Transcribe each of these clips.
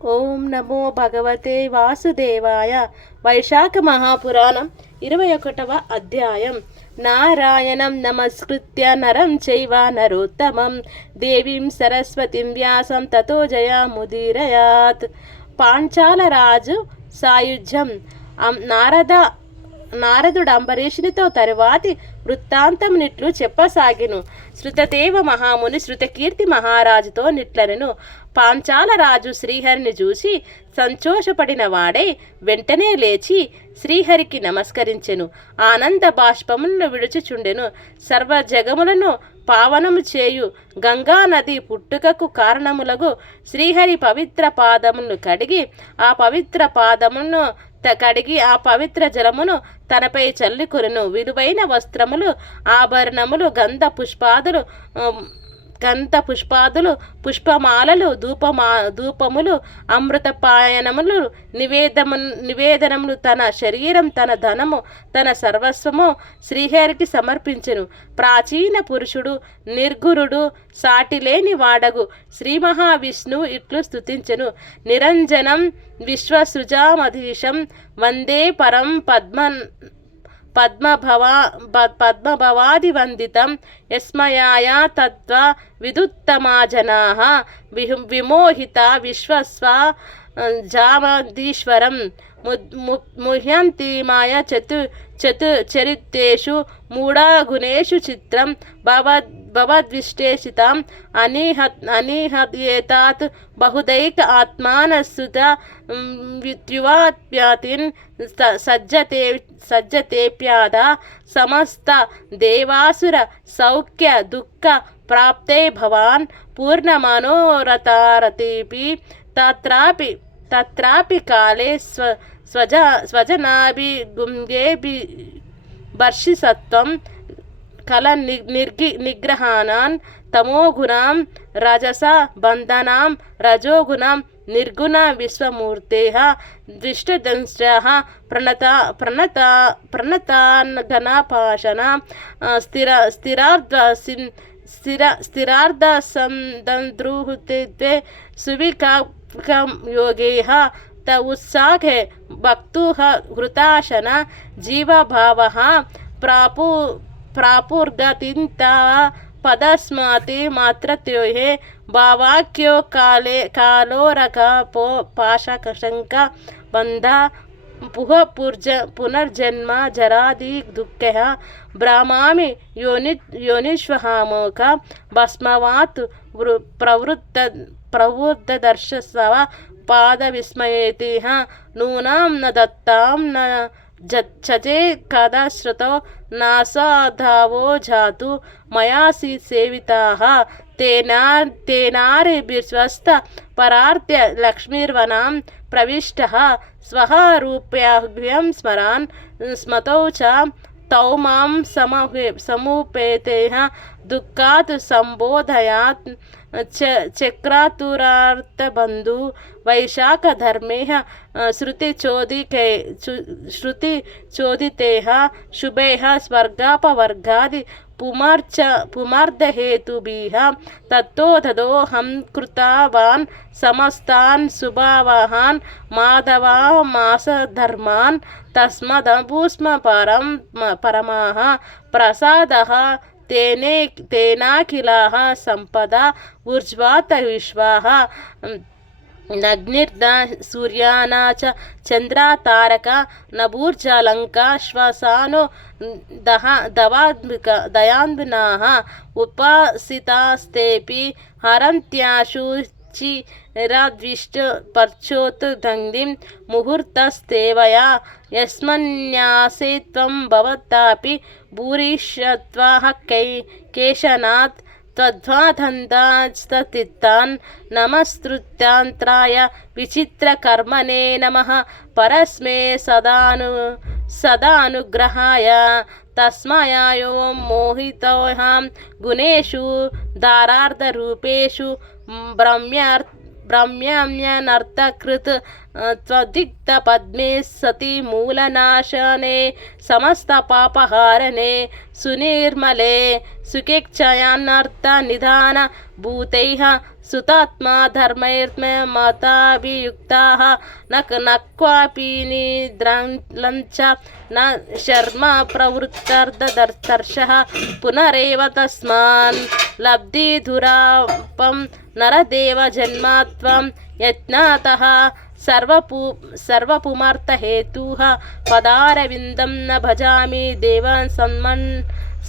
ఓం నమో భగవతే వాసుదేవాయ. వైశాఖ మహాపురాణం 21వ అధ్యాయం. నారాయణం నమస్కృత్య నరం చైవ నరోత్తమం దేవీం సరస్వతిం వ్యాసం తతో జయముదీరయాత్. పాంచాల రాజు సాయుధ్యం. నారదుడు అంబరీషునితో తరువాతి వృత్తాంతమునిట్లు చెప్పసాగిను. శృతదేవ మహాముని శృతకీర్తి మహారాజుతో నిట్లనెను. పాంచాల రాజు శ్రీహరిని చూసి సంతోషపడిన వాడై వెంటనే లేచి శ్రీహరికి నమస్కరించెను. ఆనంద బాష్పములను విడుచుచుండెను. సర్వ జగములను పావనము చేయు గంగా నది పుట్టుకకు కారణములగు శ్రీహరి పవిత్ర పాదములను కడిగి ఆ పవిత్ర జలమును తనపై చల్లుకొనెను. విలువైన వస్త్రములు, ఆభరణములు, గంధ పుష్పాదులు, పుష్పమాలలు, ధూపములు, అమృతపాయనములు, నివేదనములు, తన శరీరం, తన ధనము, తన సర్వస్వము శ్రీహరికి సమర్పించెను. ప్రాచీన పురుషుడు, నిర్గురుడు, సాటిలేని వాడగు శ్రీ మహావిష్ణువు ఇట్లు స్తుతించెను. నిరంజనం విశ్వసృజామధీశం వందే పరం పద్మభవాదివందితం యస్మయాయా తత్వ విదుత్తమా జనాః విమోహిత విశ్వస్వ జామదీశ్వరం ముహ్యంతి మాయ చరిత్రేషు మూఢగుణేషు చిత్రం భవద్విశ్లేషితం అనిహత్యేతాత్ బహుదైక ఆత్మానసుత విద్యువాప్యాతిన్ సజ్జతేప్యాద సమస్త దేవాసుర సౌఖ్య దుఃఖ ప్రాప్తే భవాన్ పూర్ణమనోరతారతిపి తత్రాపి కాలే స్వజనాభిగుంగేభి బర్షిసత్వం కల నిగ్రహానాన్ తమోగుణాం రజస బంధనాం రజోగుణాం నిర్గుణ విశ్వమూర్తేః దిష్టదంశ్రః ప్రణతాన్గణపాశన స్థిరార్ధసందృహృతే సువికాయోగేః త ఉత్సాహే భక్తుః హృతాశన జీవభావః ప్రాపుర్గతింత పదస్మాతి మాత్రత్యోహే భావాఖ్యో కాలోరక పాశకశంక బంధ పునర్జన్మ జరాది దుఃఖ భ్రమామి యోనిష్వహామోక భస్మవాత్ ప్రవృద్ధదర్శసవ పాద విస్మయేతిహ నూనాం న దత్తాం న చచే కదా శ్రుతో నాసాధావో జాతు మయాసి సేవితాః తేనారిభిస్వస్త పరార్త్య లక్ష్మీర్వనాం ప్రవిష్టః స్వః రూప్యాభ్యం స్మరాన్ స్మతౌ చ తౌ మాం సముపేతేః దుఃఖాత్ సంబోధయాత్ చక్రాతురార్థబంధు వైశాఖధర్మేః శృతిచోదితేః శుభైః స్వర్గాపవర్గాది పుమర్దహేతుభిః తత్తోహం కృతవాన్ సమస్తాన్ శుభావహాన్ మాధవామాసధర్మాన్ తస్మదభూస్మ పరమాః ప్రసాదః తేనాఖిలాః సంపద ఊర్జ్వాత విశ్వాః నగ్నిర్ద సూర్యానా చ చంద్ర తారక నభూర్జాలంక శ్వసానో దయాంద్వినాః ఉపాసితాస్తేపి హరంత్యాశు చిరాద్విష్ట పర్చోత్ దంగ్ధిం ముహూర్తస్తేవయా యస్మన్యాసే త్వం భవతాపి భూరిష్యత్వః కేశనాత్ త్వద్వాధంతాన్ నమస్కృత్యాంత్రాయ విచిత్రకర్మణే నమః పరస్మే సదానుగ్రహాయ తస్మయాయో మోహితోహం గుణేషు దారార్ధరూపేషు ब्रह्म्यन्यनर्थकृत् त्वदिक्तपद्मे सति मूलनाशने समस्तपापहारणे सुनिर्मले सुखेच्छयानर्थनिधानभूतैः सुतात्मा धर्मैर्मताभियुक्ताः न क्वापि निद्रालञ्च न शर्म प्रवृत्तर्दर्शः पुनरेव तस्मान् लब्धिधुरापं नरदेव जन्मात्वं यज्ञातः सर्वपुमर्थहेतुः पदारविन्दं न भजामि देवान्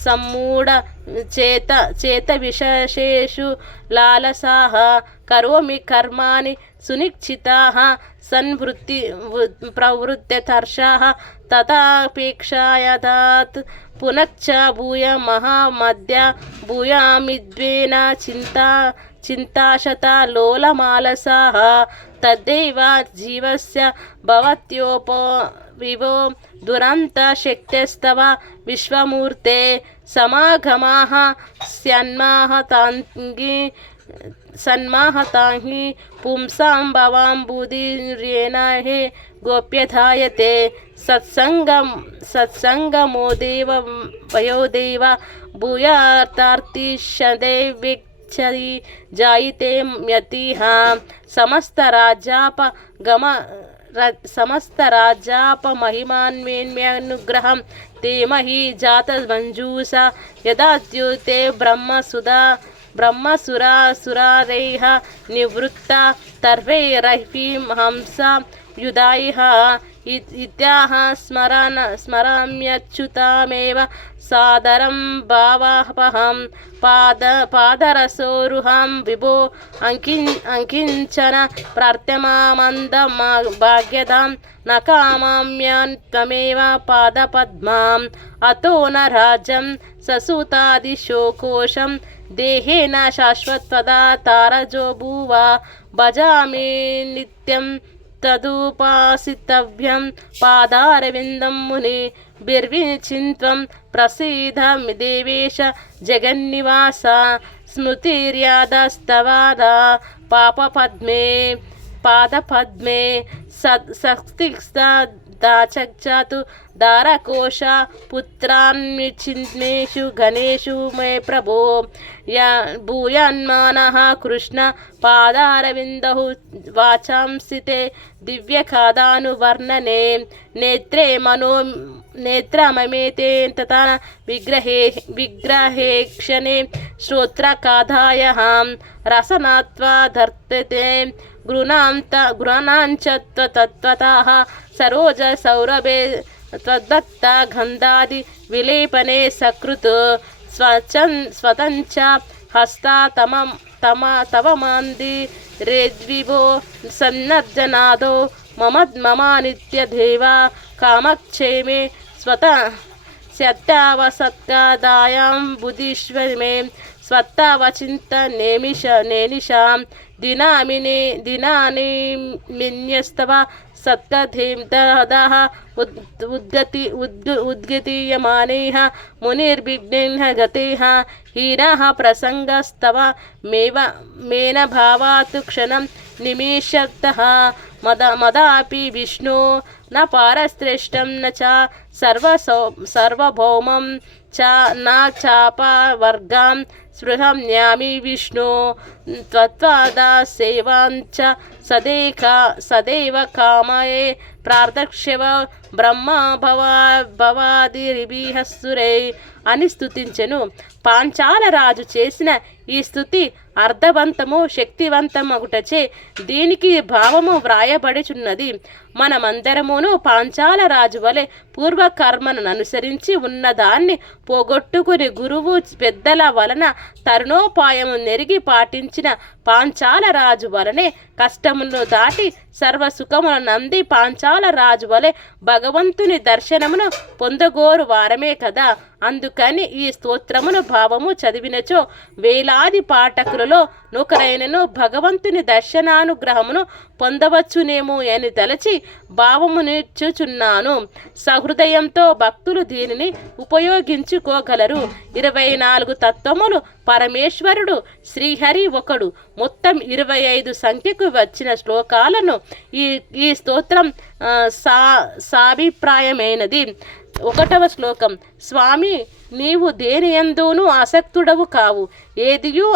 सम्मूढ चेतविशेषेषु लालसाः करोमि कर्माणि सुनिश्चिताः प्रवृत्त्यतर्षाः तथापेक्षायदात् पुनश्च भूय महामद्य भूयामिद्वेन चिन्ताशता लोलमालसाः तदैव जीवस्य भवत्योपविवो दुरन्तशक्त्यस्तव विश्वमूर्ते समागमाः सन्माहताङ्गी पुंसां भवाम्बुधिर्येण हे गोप्यधायते सत्सङ्गमो देव वयोदेव भूयार्तार्तिशदैविच्छति जायते म्यतिः समस्तराज्यापमहिमान्वेन्यनुग्रहं ते मही जातमञ्जूषा यदाद्युते ब्रह्मसुरासुरारैः निवृत्ता तर्वैरहिं हंसा युधायः इत्याह स्मराम्यच्युतामेव सादरं भावापहं पादरसोरुहं विभो अङ्किञ्चन प्रार्थ्यमामन्दभाग्यदां न कामाम्यान् त्वमेव पादपद्माम् अतो न राज्यं ससुतादिशोकोशं देहेन शाश्वतदा तारजो भूव भजामि नित्यं तदुपासितव्यं पादारविन्दं मुनि बिर्विचिन्त्वं प्रसीद देवेश जगन्निवास स्मृतिर्यादस्तवादा पादपद्मे सस्तिदाचक्षतु दारकोशा पुत्रान्निचिन्मेषु गणेषु मे प्रभो भूयान्मानः कृष्ण पादारविन्दौ वाचांसिते दिव्यखादानुवर्णने नेत्रे मनो नेत्रममेते तथा विग्रहे क्षणे श्रोत्रकाधायहां रसनात्वा धर्तते गृणाञ्च तत्त्वतः सरोजसौरभे त्वद्भक्ता गन्धादि विलेपने सकृत् स्वतञ्च हस्ता तव मान्दिरेद्विभो सन्नर्जनादो ममानित्यदेवा कामक्षेमे सत्यावसत्कादायां बुद्धिष्वमे स्वत्तावचिन्तनेमिषां दिनानिमिन्यस्तव सत्कथेदः उद्गतीयमानैः मुनिर्विघ्नैः गतैः हीनः प्रसङ्गस्तव मेन भावात् क्षणं निमेषतः मदापि विष्णु न पारश्रेष्ठं न च सर्वभौमं च न चापवर्गां स्पृहं न्यामि विष्णु त्वत्पादसेवाञ्च सदैव कामये ప్రార్థక్ష్యవ బ్రహ్మ భవాదిరిభిః సురై అని స్తుతించెను. పాంచాల రాజు చేసిన ఈ స్తుతి అర్థవంతము శక్తివంతమగుటచే దీనికి భావము వ్రాయబడుచున్నది. మనమందరమును పాంచాల రాజు వలె పూర్వకర్మను అనుసరించి ఉన్నదాన్ని పోగొట్టుకుని గురువు పెద్దల వలన తరుణోపాయము నెరిగి పాటించిన పాంచాల రాజు వలనే కష్టమును దాటి సర్వసుఖముల నంది పాంచాల రాజు వలె భగవంతుని దర్శనమును పొందగోరు వారమే కదా. అందుకని ఈ స్తోత్రమును భావము చదివినచో వేలాది పాఠకుల జన్మములలో నొకరైనను భగవంతుని దర్శనానుగ్రహమును పొందవచ్చునేమో అని తలచి భావమునిచ్చుచున్నాను. సహృదయంతో భక్తులు దీనిని ఉపయోగించుకోగలరు. 24 తత్వములు పరమేశ్వరుడు శ్రీహరి ఒకడు. మొత్తం 25 సంఖ్యకు వచ్చిన శ్లోకాలను ఈ స్తోత్రం సాభిప్రాయమైనది. 1వ శ్లోకం. స్వామి, నీవు దేనియందునూ ఆసక్తుడవు కావు, ఏదియూ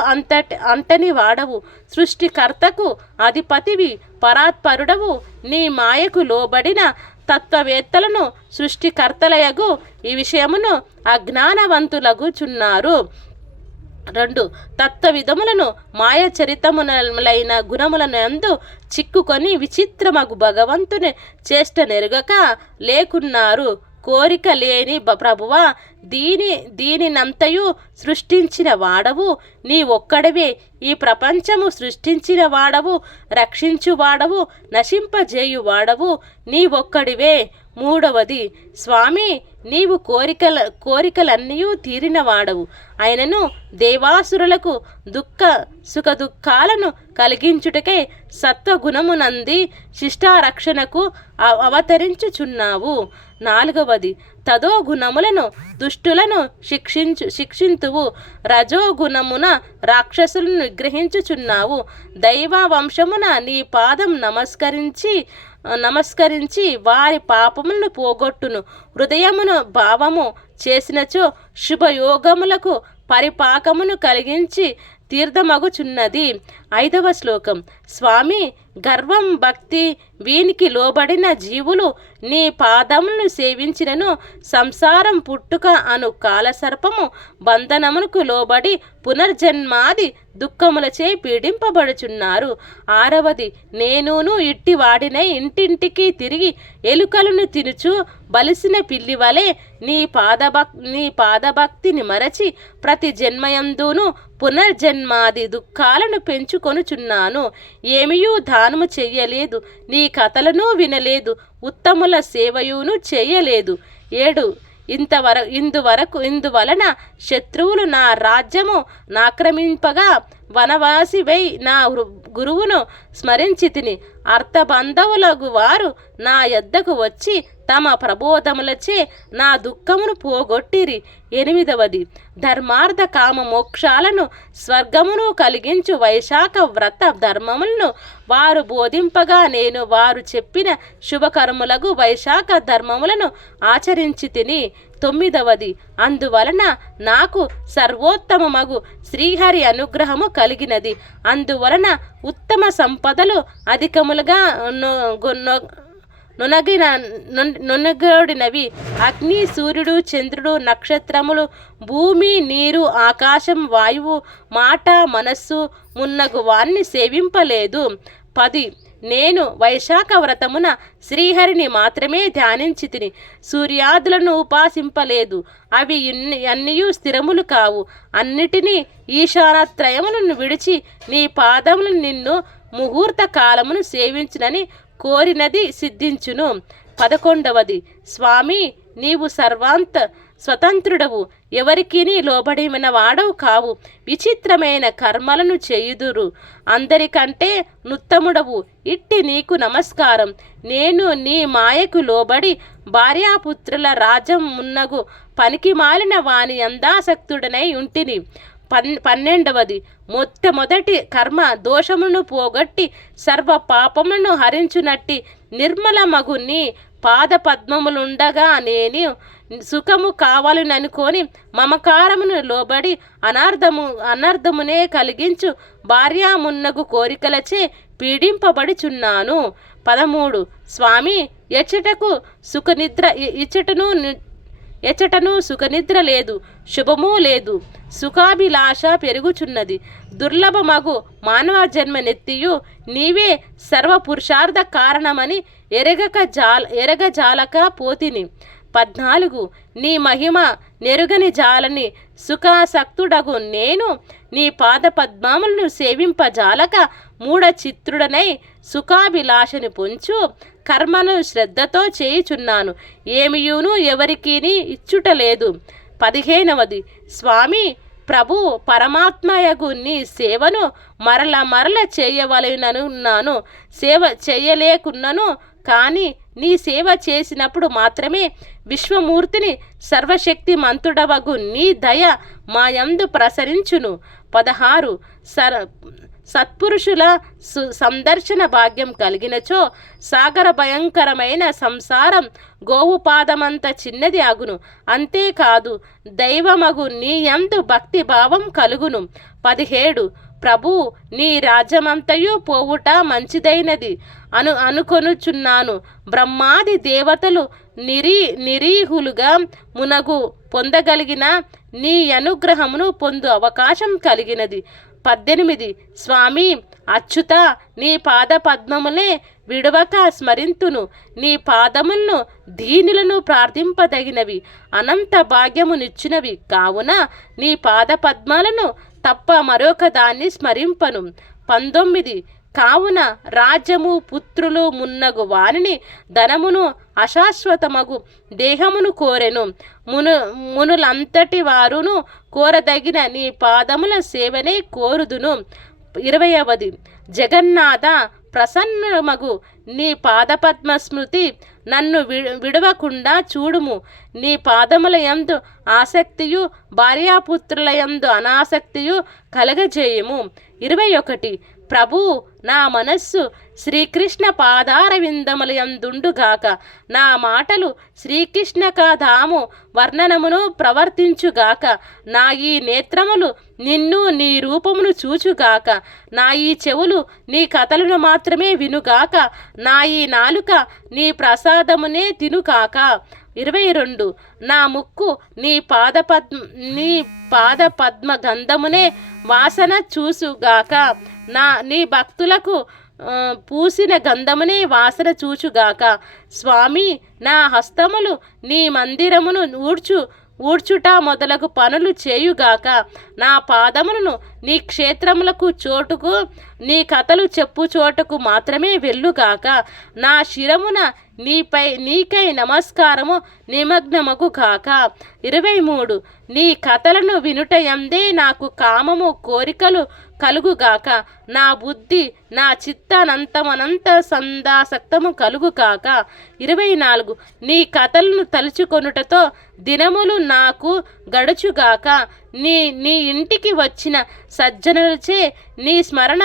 అంటని వాడవు, సృష్టికర్తకు అధిపతివి, పరాత్పరుడవు. నీ మాయకు లోబడిన తత్వవేత్తలను సృష్టికర్తలయగు ఈ విషయమును అజ్ఞానవంతులగుచున్నారు. 2. తత్వవిధములను మాయచరితములైన గుణములనందు చిక్కుకొని విచిత్రమగు భగవంతుని చేష్ట నెరుగక లేకున్నారు. కోరిక లేని ప్రభువా, దీనినంతయు సృష్టించిన వాడవు నీ ఒక్కడవే. ఈ ప్రపంచము సృష్టించిన వాడవు, రక్షించువాడవు, నశింపజేయువాడవు నీ ఒక్కడివే. 3వది. స్వామి, నీవు కోరికలన్నీ తీరినవాడవు. అయినను దేవాసురులకు సుఖ దుఃఖాలను కలిగించుటకై సత్వగుణమునంది శిష్టారక్షణకు అవతరించుచున్నావు. 4వది. తదోగుణములను దుష్టులను శిక్షింతువు, రజోగుణమున రాక్షసులను నిగ్రహించుచున్నావు. దైవ వంశమున నీ పాదం నమస్కరించి వారి పాపములను పోగొట్టును. హృదయమును భావము చేసినచో శుభయోగములకు పరిపాకమును కలిగించి తీర్థమగుచున్నది. 5వ శ్లోకం. స్వామి, గర్వం, భక్తి వీనికి లోబడిన జీవులు నీ పాదములను సేవించినను సంసారం పుట్టుక అను కాలసర్పము బంధనమునకు లోబడి పునర్జన్మాది దుఃఖములచే పీడింపబడుచున్నారు. 6వది. నేనును ఇట్టి వాడినై ఇంటింటికి తిరిగి ఎలుకలను తినుచు బలిసిన పిల్లి వలె నీ పాదభక్తిని మరచి ప్రతి జన్మయందును పునర్జన్మాది దుఃఖాలను పెంచుకొనుచున్నాను. ఏమియూ దానము చెయ్యలేదు, నీ కథలను వినలేదు, ఉత్తముల సేవయును చేయలేదు. 7. ఇందువలన శత్రువులు నా రాజ్యము నాక్రమింపగా వనవాసివై నా గురువును స్మరించి తిని అర్థబంధవులగు వారు నా యొద్దకు వచ్చి తమ ప్రబోధములచే నా దుఃఖమును పోగొట్టిరి. 8వది. ధర్మార్థ కామ మోక్షాలను స్వర్గమును కలిగించు వైశాఖ వ్రత ధర్మములను వారు బోధింపగా నేను వారు చెప్పిన శుభకర్ములకు వైశాఖ ధర్మములను ఆచరించి తిని. 9వది. అందువలన నాకు సర్వోత్తమమగు శ్రీహరి అనుగ్రహము కలిగినది. అందువలన ఉత్తమ సంపదలు అధికములుగా నొనగోడినవి. అగ్ని, సూర్యుడు, చంద్రుడు, నక్షత్రములు, భూమి, నీరు, ఆకాశం, వాయువు, మాట, మనస్సు మున్నగు వాణ్ణి సేవింపలేదు. 10. నేను వైశాఖ వ్రతమున శ్రీహరిని మాత్రమే ధ్యానించి తిని సూర్యాదులను ఉపాసింపలేదు. అవి అన్నియూ స్థిరములు కావు. అన్నిటినీ ఈశానత్రయములను విడిచి నీ పాదములు నిన్ను ముహూర్త కాలమును సేవించునని కోరినది సిద్ధించును. 11వది. స్వామి, నీవు స్వతంత్రుడవు, ఎవరికి లోబడిన వాడవు కావు. విచిత్రమైన కర్మలను చేయుదురు అందరికంటే నుత్తముడవు. ఇట్టి నీకు నమస్కారం. నేను నీ మాయకు లోబడి భార్యాపుత్రుల రాజ్యం మున్నగు పనికి మాలిన వాని అందాసక్తుడనై ఉంటిని. 12వది. మొట్టమొదటి కర్మ దోషమును పోగొట్టి సర్వ పాపములను హరించునట్టి నిర్మలమగు నీ పాద పద్మములుండగా నేను సుఖము కావాలననుకొని మమకారమును లోబడి అనర్థమునే కలిగించు భార్యామున్నగు కోరికలచే పీడింపబడుచున్నాను. 13. స్వామి, ఎచ్చటను సుఖనిద్ర లేదు, శుభమూ లేదు. సుఖాభిలాష పెరుగుచున్నది. దుర్లభమగు మానవ జన్మనెత్తియు నీవే సర్వపురుషార్థ కారణమని ఎరగజాలక పోతిని. 14. నీ మహిమ నెరుగని జాలని సుఖాసక్తుడగు నేను నీ పాద పద్మములను సేవింపజాలక మూఢచిత్రుడనై సుఖాభిలాషని పొంచు కర్మను శ్రద్ధతో చేయుచున్నాను. ఏమియును ఎవరికీ ఇచ్చుటలేదు. 15వది. స్వామి, ప్రభు పరమాత్మయగు నీ సేవను మరల మరల చేయవలెననున్నాను. సేవ చేయలేకున్నను, కానీ నీ సేవ చేసినప్పుడు మాత్రమే విశ్వమూర్తిని సర్వశక్తి మంతుడవగు నీ దయ మాయందు ప్రసరించును. 16 సత్పురుషుల సందర్శన భాగ్యం కలిగినచో సాగర భయంకరమైన సంసారం గోవు పాదమంత చిన్నది అగును. అంతేకాదు దైవమగు నీయందు భక్తి భావం కలుగును. 17 ప్రభు నీ రాజ్యమంతయు పోవుట మంచిదైనది అనుకొనుచున్నాను. బ్రహ్మాది దేవతలు నిరీహులుగా మునగు పొందగలిగిన నీ అనుగ్రహమును పొందు అవకాశం కలిగినది. 18 స్వామి అచ్యుత, నీ పాద పద్మములే విడవక స్మరింతును. నీ పాదములను దీనులను ప్రార్థింపదగినవి, అనంత భాగ్యమునిచ్చినవి కావున నీ పాద పద్మాలను తప్ప మరొక దాన్ని స్మరింపను. 19 కావున రాజ్యము పుత్రులు మున్నగు వారిని ధనమును అశాశ్వతమగు దేహమును కోరెను. మునులంతటి వారును కోరదగిన నీ పాదముల సేవనే కోరుదును. 20 జగన్నాథ ప్రసన్నమగు నీ పాదపద్మ స్మృతి నన్ను విడవకుండా చూడుము. నీ పాదముల యందు ఆసక్తియు భార్యాపుత్రుల యందు అనాసక్తియు కలగజేయము. 21 ప్రభు నా మనస్సు శ్రీకృష్ణ పాదార విందముల యందుండుగాక. నా మాటలు శ్రీకృష్ణ కథాము వర్ణనమును ప్రవర్తించుగాక. నా ఈ నేత్రములు నిన్ను నీ రూపమును చూచుగాక. నా ఈ చెవులు నీ కథలను మాత్రమే వినుగాక. నా ఈ నాలుక నీ ప్రసాదమునే తినుగాక. 22 నా ముక్కు నీ పాద పద్మ గంధమునే వాసన చూసుగాక. నీ భక్తులకు పూసిన గంధమునే వాసన చూచుగాక. స్వామి నా హస్తములు నీ మందిరమును ఊడ్చుట మొదలగు పనులు చేయుగాక. నా పాదములను నీ క్షేత్రములకు చోటుకు నీ కథలు చెప్పు చోటుకు మాత్రమే వెళ్ళుగాక. నా శిరమున నీకై నమస్కారము నిమగ్నమగు కాక. 23 నీ కథలను వినుటయందే నాకు కామము కోరికలు కలుగుగాక. నా బుద్ధి నా చిత్తానంతమనంత సందాసక్తము కలుగుగాక. 24 నీ కథలను తలుచుకొనుటతో దినములు నాకు గడుచుగాక. నీ ఇంటికి వచ్చిన సజ్జనులచే నీ స్మరణ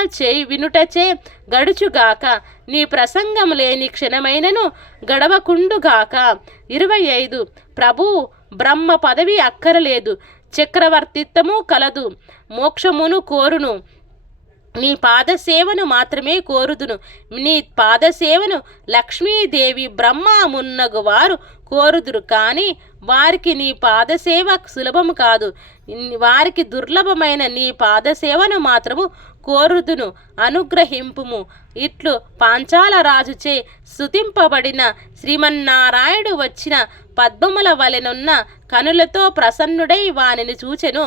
వినుటచే గడుచుగాక. నీ ప్రసంగం లేని క్షణమైనను గడవకుండుగాక. 25 ప్రభు బ్రహ్మ పదవి అక్కరలేదు, చక్రవర్తిత్వము కలదు, మోక్షమును కోరును. నీ పాదసేవను మాత్రమే కోరుదును. నీ పాదసేవను లక్ష్మీదేవి బ్రహ్మ మున్నగు వారు కోరుదురు, కానీ వారికి నీ పాదసేవ సులభము కాదు. వారికి దుర్లభమైన నీ పాదసేవను మాత్రము కోరుదును, అనుగ్రహింపుము. ఇట్లు పాంచాల రాజుచే స్తుతింపబడిన శ్రీమన్నారాయణుడు వచ్చిన పద్మముల వలెనున్న కనులతో ప్రసన్నుడై వానిని చూచెను.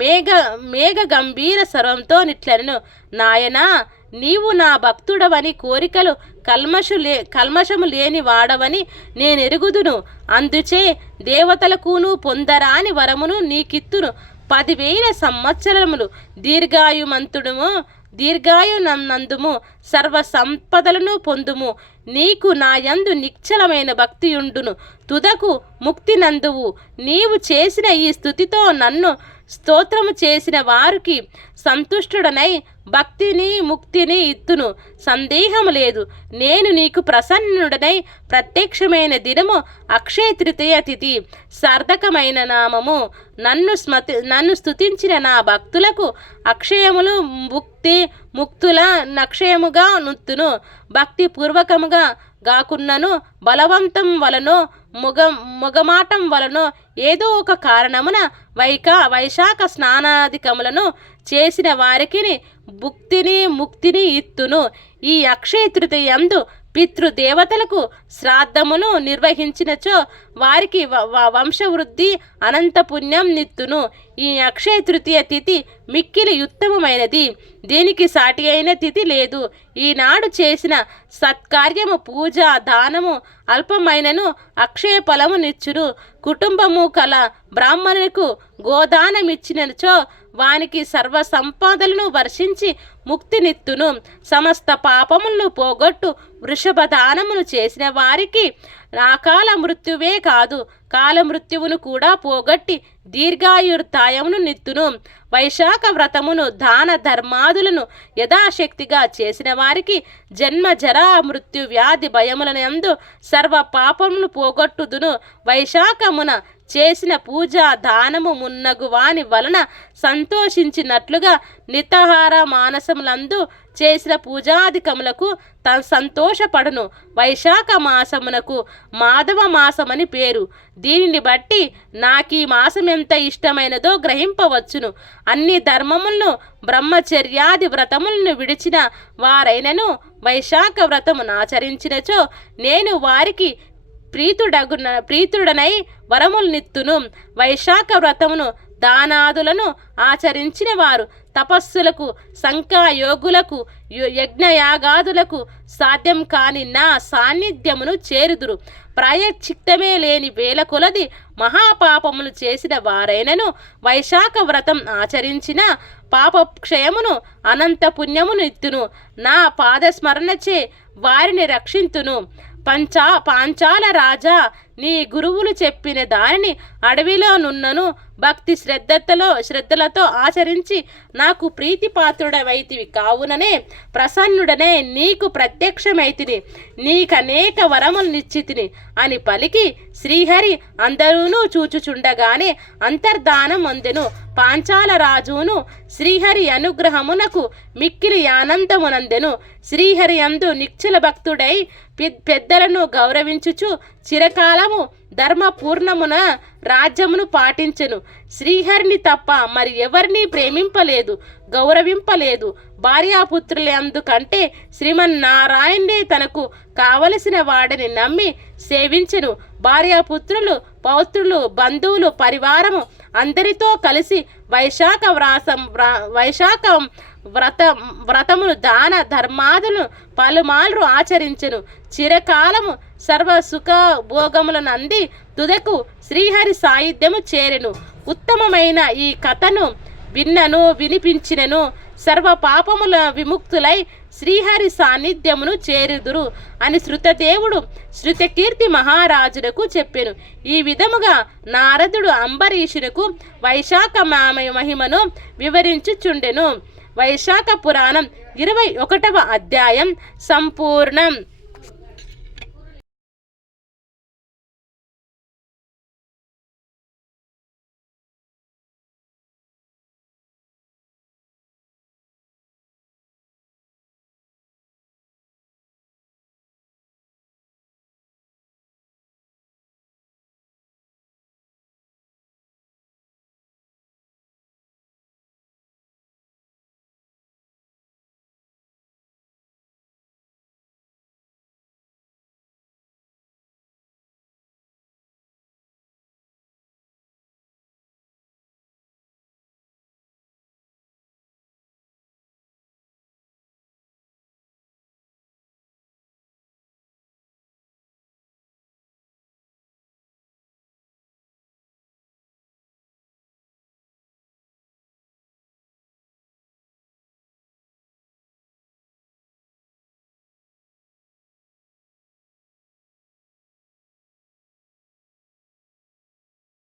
మేఘ గంభీర స్వరంతో నిట్లెను, నాయనా నీవు నా భక్తుడవని, కోరికలు కల్మషము లేని వాడవని నేనెరుగుదును. అందుచే దేవతలకును పొందరాని వరమును నీకిత్తును. 10,000 సంవత్సరములు దీర్ఘాయునందుము, సర్వ సంపదలను పొందుము. నీకు నాయందు నిశ్చలమైన భక్తియుండును, తుదకు ముక్తి నందువు. నీవు చేసిన ఈ స్తుతితో నన్ను స్తోత్రము చేసిన వారికి సంతుష్టుడనై భక్తిని ముక్తిని ఇత్తును. సందేహము లేదు. నేను నీకు ప్రసన్నుడనై ప్రత్యక్షమైన దినము అక్షయ తృతీయ తిథి, సార్థకమైన నామము. నన్ను స్తుతించిన నా భక్తులకు అక్షయములు ముక్తుల నక్షయముగా నుత్తును. భక్తి పూర్వకముగా గాకున్నను బలవంతం వలనో మొగమాటం వలనో ఏదో ఒక కారణమున వైశాఖ స్నానాధికములను చేసిన వారికి ముక్తిని ఇత్తును. ఈ అక్షయ తృతీయందు పితృదేవతలకు శ్రాద్ధమును నిర్వహించినచో వారికి వంశవృద్ధి అనంత పుణ్యం నిత్తును. ఈ అక్షయ తృతీయ తిథి మిక్కిలి ఉత్తమమైనది, దీనికి సాటి అయిన తిథి లేదు. ఈనాడు చేసిన సత్కార్యము, పూజ, దానము అల్పమైనను అక్షయ ఫలము నిచ్చును. కుటుంబము కల బ్రాహ్మణులకు గోదానమిచ్చినచో వానికి సర్వ సంపదలను వర్షించి ముక్తినిత్తును. సమస్త పాపములను పోగొట్టు వృషభదానమును చేసిన వారికి అకాల మృత్యువే కాదు, కాలమృత్యువును కూడా పోగొట్టి దీర్ఘాయుర్దాయమును నిత్తును. వైశాఖ వ్రతమును దాన ధర్మాదులను యథాశక్తిగా చేసిన వారికి జన్మ జరా మృత్యు వ్యాధి భయములనందు సర్వ పాపములు పోగొట్టుదును. వైశాఖమున చేసిన పూజ దానము మున్నగు వాని వలన సంతోషించినట్లుగా నితహార మానసములందు చేసిన పూజాధికములకు సంతోషపడును. వైశాఖ మాసమునకు మాధవ మాసమని పేరు. దీనిని బట్టి నాకీ మాసం ఎంత ఇష్టమైనదో గ్రహింపవచ్చును. అన్ని ధర్మములను బ్రహ్మచర్యాది వ్రతములను విడిచిన వారైనను వైశాఖ వ్రతమునాచరించినచో నేను వారికి ప్రీతుడనై వరములనిత్తును. వైశాఖ వ్రతమును దానాదులను ఆచరించిన వారు తపస్సులకు సంఖ్యాయోగులకు యజ్ఞయాగాదులకు సాధ్యం కాని నా సాన్నిధ్యమును చేరుదురు. ప్రాయశ్చిత్తమే లేని వేల కొలది మహాపాపములు చేసిన వారైనను వైశాఖ వ్రతం ఆచరించిన పాపక్షయమును అనంత పుణ్యమును ఇత్తును. నా పాదస్మరణచే వారిని రక్షింతును. పాంచాల రాజా, నీ గురువులు చెప్పిన దానిని అడవిలో నున్నను భక్తి శ్రద్ధలతో ఆచరించి నాకు ప్రీతిపాత్రుడవైతివి కావుననే ప్రసన్నుడనే నీకు ప్రత్యక్షమైతిని, నీకనేక వరములు నిశ్చితిని అని పలికి శ్రీహరి అందరూనూ చూచుచుండగానే అంతర్ధానం అందెను. పాంచాల రాజును శ్రీహరి అనుగ్రహమునకు మిక్కిలి ఆనందమునందెను. శ్రీహరి అందు నిశ్చల భక్తుడై పెద్దలను గౌరవించుచు చిరకాలము ధర్మపూర్ణమున రాజ్యమును పాటించెను. శ్రీహరిని తప్ప మరి ఎవరిని ప్రేమింపలేదు, గౌరవింపలేదు. భార్యాపుత్రులందు కంటే శ్రీమన్నారాయణే తనకు కావలసిన వాడిని నమ్మి సేవించెను. భార్యాపుత్రులు, పౌత్రులు, బంధువులు, పరివారము అందరితో కలిసి వైశాఖ వ్రతమును దాన ధర్మాదులను పలుమార్లు ఆచరించెను. చిరకాలము సర్వ సుఖ భోగములనంది తుదకు శ్రీహరి సాయుధ్యము చేరెను. ఉత్తమమైన ఈ కథను వినిపించినను సర్వ పాపముల విముక్తులై శ్రీహరి సాన్నిధ్యమును చేరుదురు అని శృతదేవుడు శృతకీర్తి మహారాజులకు చెప్పెను. ఈ విధముగా నారదుడు అంబరీషునకు వైశాఖ మహిమను వివరించుచుండెను. వైశాఖ పురాణం 21వ అధ్యాయం సంపూర్ణం.